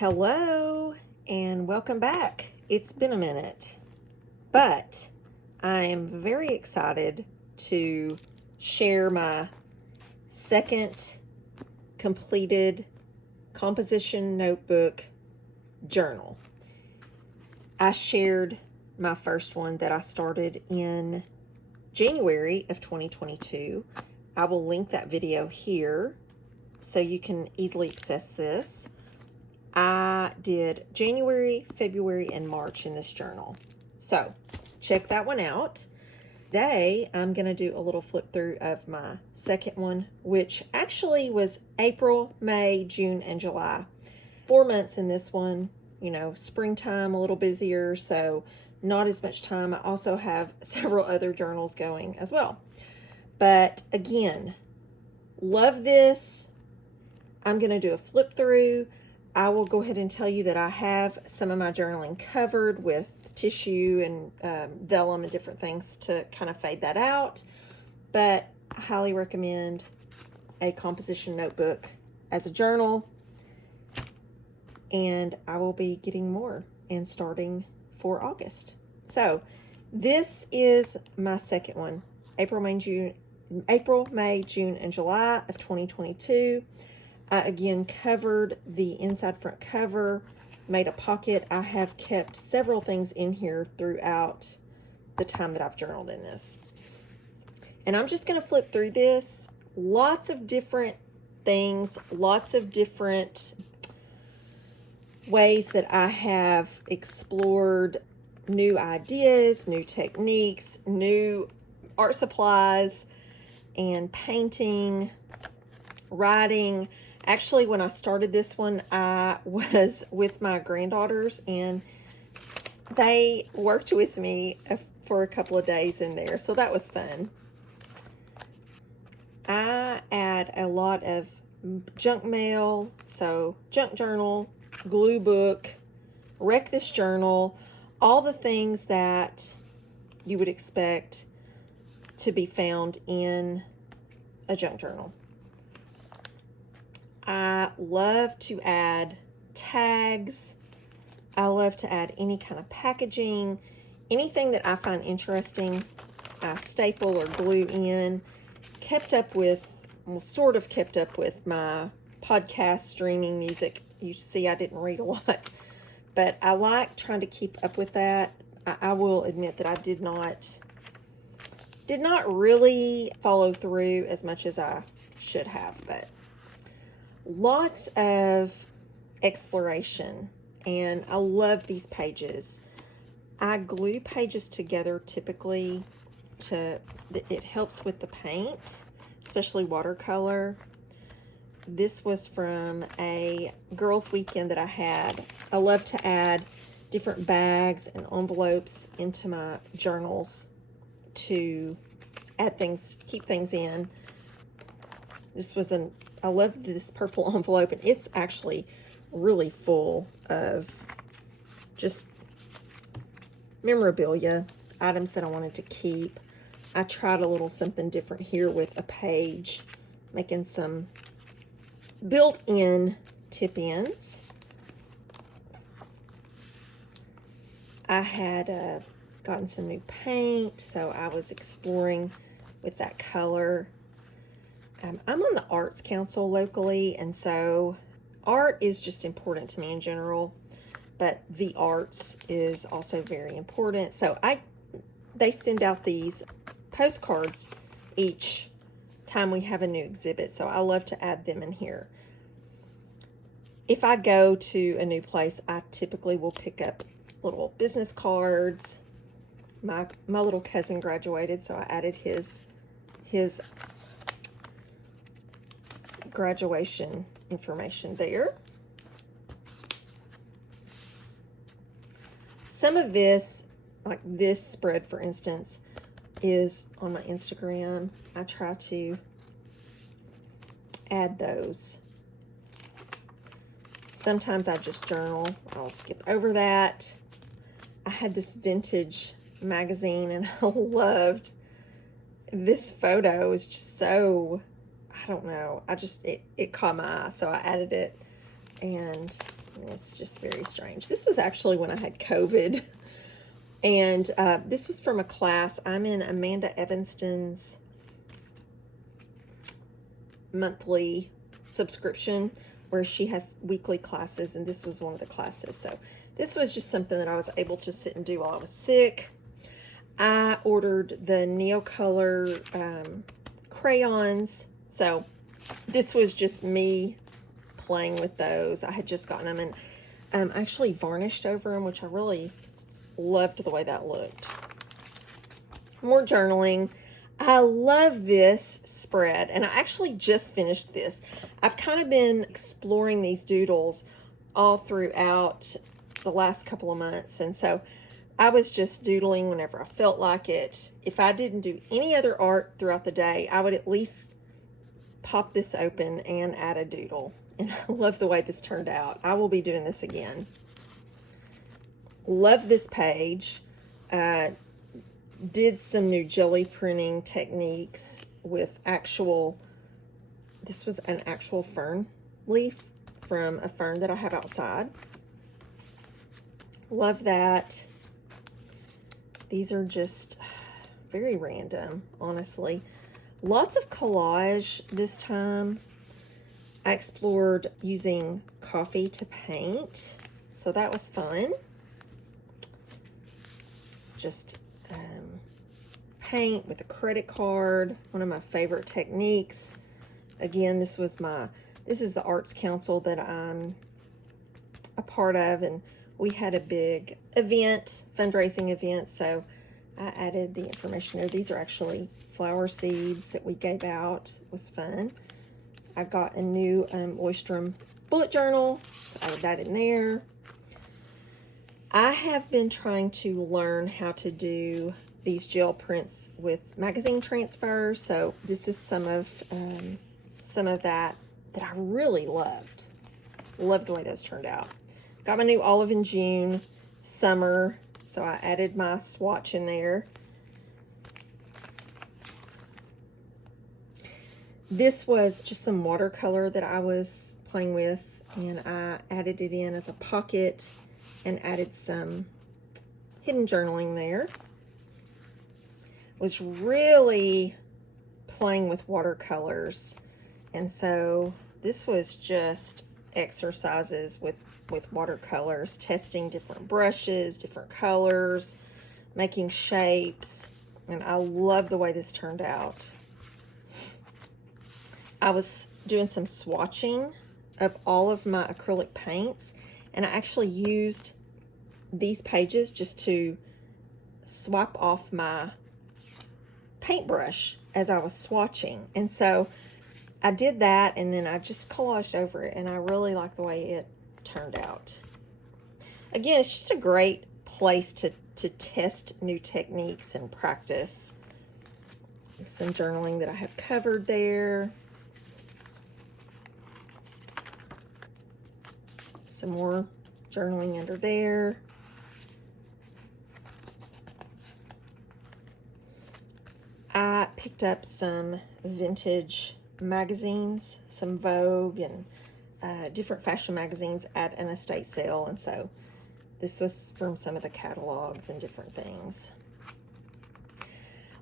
Hello and welcome back. It's been a minute, but I am very excited to share my second completed composition notebook journal. I shared my first one that I started in January of 2022. I will link that video here so you can easily access this. I did January, February, and March in this journal. So check that one out. Today, I'm going to do a little flip through of my second one, which actually was April, May, June, and July. 4 months in this one, springtime, a little busier, so not as much time. I also have several other journals going as well. But again, love this. I'm going to do a flip through. I will go ahead and tell you that I have some of my journaling covered with tissue and vellum and different things to kind of fade that out. But I highly recommend a composition notebook as a journal. And I will be getting more and starting for August. So this is my second one, April, May, June, and July of 2022. I again covered the inside front cover, made a pocket. I have kept several things in here throughout the time that I've journaled in this. And I'm just going to flip through this. Lots of different things, lots of different ways that I have explored new ideas, new techniques, new art supplies, and painting, writing. Actually, when I started this one, I was with my granddaughters and they worked with me for a couple of days in there. So that was fun. I add a lot of junk mail, so junk journal, glue book, wreck this journal, all the things that you would expect to be found in a junk journal. I love to add tags. I love to add any kind of packaging. Anything that I find interesting, I staple or glue in. Sort of kept up with my podcast streaming music. You see, I didn't read a lot, but I like trying to keep up with that. I will admit that I did not really follow through as much as I should have, but lots of exploration, and I love these pages. I glue pages together typically it helps with the paint, especially watercolor. This was from a girls' weekend that I had. I love to add different bags and envelopes into my journals to add things, keep things in. I love this purple envelope, and it's actually really full of just memorabilia, items that I wanted to keep. I tried a little something different here with a page, making some built-in tip-ins. I had gotten some new paint, so I was exploring with that color. I'm on the Arts Council locally, and so art is just important to me in general, but the arts is also very important. So they send out these postcards each time we have a new exhibit, so I love to add them in here. If I go to a new place, I typically will pick up little business cards. My little cousin graduated, so I added his graduation information there. Some of this, like this spread for instance, is on my Instagram. I try to add those. Sometimes I just journal. I'll skip over that. I had this vintage magazine and I loved this photo. Is just so, I don't know, it caught my eye, so I added it. And It's just very strange. This was actually when I had COVID. And this was from a class. I'm in Amanda Evanston's monthly subscription where she has weekly classes, and this was one of the classes. So this was just something that I was able to sit and do while I was sick. I ordered the Neocolor crayons. So this was just me playing with those. I had just gotten them and actually varnished over them, which I really loved the way that looked. More journaling. I love this spread, and I actually just finished this. I've kind of been exploring these doodles all throughout the last couple of months, and so I was just doodling whenever I felt like it. If I didn't do any other art throughout the day, I would at least pop this open and add a doodle, and I love the way this turned out. I will be doing this again. Love this page. Did some new jelly printing techniques with this was an actual fern leaf from a fern that I have outside. Love that. These are just very random, honestly. Lots of collage this time. I explored using coffee to paint, so that was fun. Just paint with a credit card, one of my favorite techniques. Again, this is the Arts Council that I'm a part of, and we had a big event, fundraising event, so I added the information there. These are actually flower seeds that we gave out. It was fun. I got a new Oystrum bullet journal, so I added that in there. I have been trying to learn how to do these gel prints with magazine transfers, so this is some of that I really loved. Loved the way those turned out. Got my new Olive and June summer, so I added my swatch in there. This was just some watercolor that I was playing with, and I added it in as a pocket and added some hidden journaling there. Was really playing with watercolors, and so this was just exercises with watercolors, testing different brushes, different colors, making shapes, and I love the way this turned out. I was doing some swatching of all of my acrylic paints, and I actually used these pages just to swap off my paintbrush as I was swatching. And so I did that, and then I just collaged over it, and I really like the way it turned out. Again, it's just a great place to test new techniques and practice. Some journaling that I have covered there. Some more journaling under there. I picked up some vintage magazines, some Vogue and different fashion magazines at an estate sale, and so this was from some of the catalogs and different things.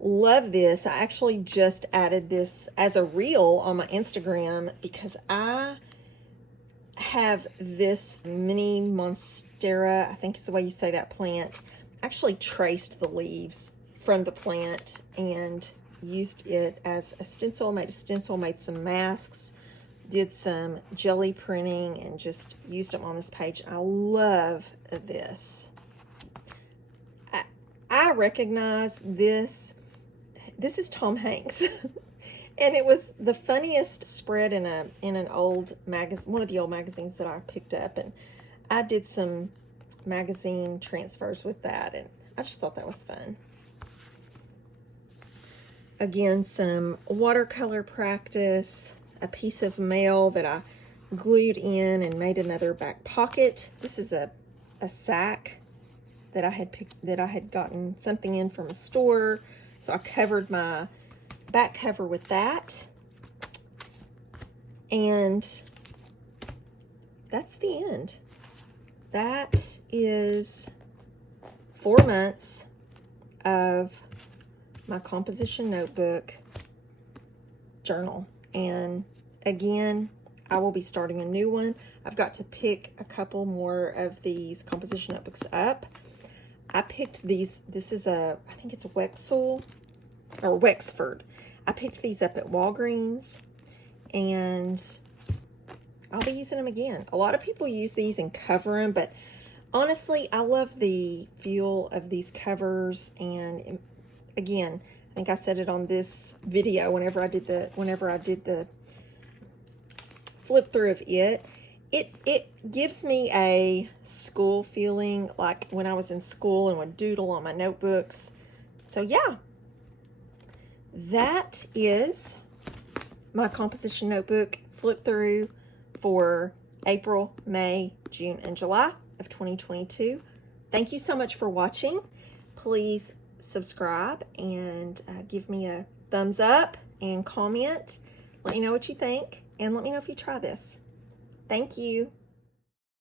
Love this. I actually just added this as a reel on my Instagram because I have this mini monstera, I think is the way you say that plant. I actually traced the leaves from the plant and used it as a stencil, made some masks, did some jelly printing, and just used them on this page. I love this. I recognize this. This is Tom Hanks. And it was the funniest spread in an old magazine, one of the old magazines that I picked up, and I did some magazine transfers with that, and I just thought that was fun. Again, some watercolor practice, a piece of mail that I glued in and made another back pocket. This is a sack that I had gotten something in from a store, so I covered my back cover with that. And that's the end. That is 4 months of my composition notebook journal. And again, I will be starting a new one. I've got to pick a couple more of these composition notebooks up. I picked these. This is I think it's a Wexel or Wexford. I picked these up at Walgreens, and I'll be using them again. A lot of people use these and cover them, but honestly, I love the feel of these covers. And again, I think I said it on this video whenever I did the flip through of it. It gives me a school feeling, like when I was in school and would doodle on my notebooks. So yeah, that is my composition notebook flip through for April, May, June, and July of 2022. Thank you so much for watching. Please subscribe and give me a thumbs up and comment. Let me know what you think, and let me know if you try this. Thank you.